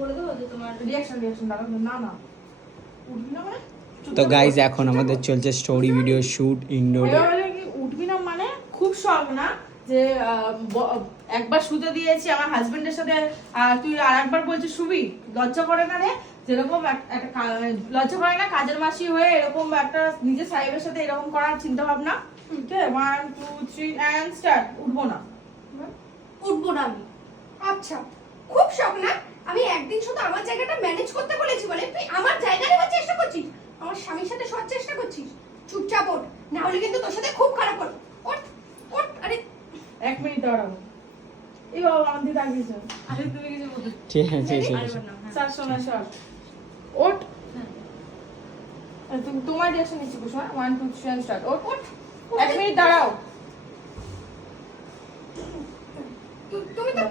করে দেবো যে তোমার রিঅ্যাকশন দাঁড়াও না না উঠবি না মানে তো গাইজ এখন আমাদের চলছে স্টোরি ভিডিও শুট ইনডোরে। এবার বলে কি উঠবি না মানে খুব শখ না যে একবার শুতে দিয়েছি আমার হাজবেন্ডের সাথে আর তুই আর একবার বলছিস শুবি, লজ্জা করে না রে? যেরকম একটা লজ্জা করে না কাজের মাসি হয়ে এরকম একটা নিজের সাহেবের সাথে এরকম করার চিন্তা ভাবনা? ঠিক আছে 1 2 3 এন্ড স্টার্ট। উঠবো না উঠবো না আমি। আচ্ছা খুব শখ না? আমি একদিন শুধু আমার জায়গাটা ম্যানেজ করতে বলেছি বলে তুই আমার জায়গা নেওয়ার চেষ্টা করছিস, আমার স্বামীর সাথে শোয়ার চেষ্টা করছিস। চুপচাপ ওঠ, না হলে কিন্তু তোর সাথে খুব খারাপ হবে। ওঠ ওঠ। আরে 1 মিনিট দাঁড়াও। এই বাবা আমাদের দাঁড়িয়েছে। আরে তুমি কিছু বলতে ঠিক আছে ঠিক আছে। স্যার শোনা স্যার ওঠ। তুমি তোমার রিঅ্যাকশন নিচ্ছি বসো। 1 2 3 এন্ড স্টার্ট। ওঠ ওঠ। 1 মিনিট দাঁড়াও। তুমি তো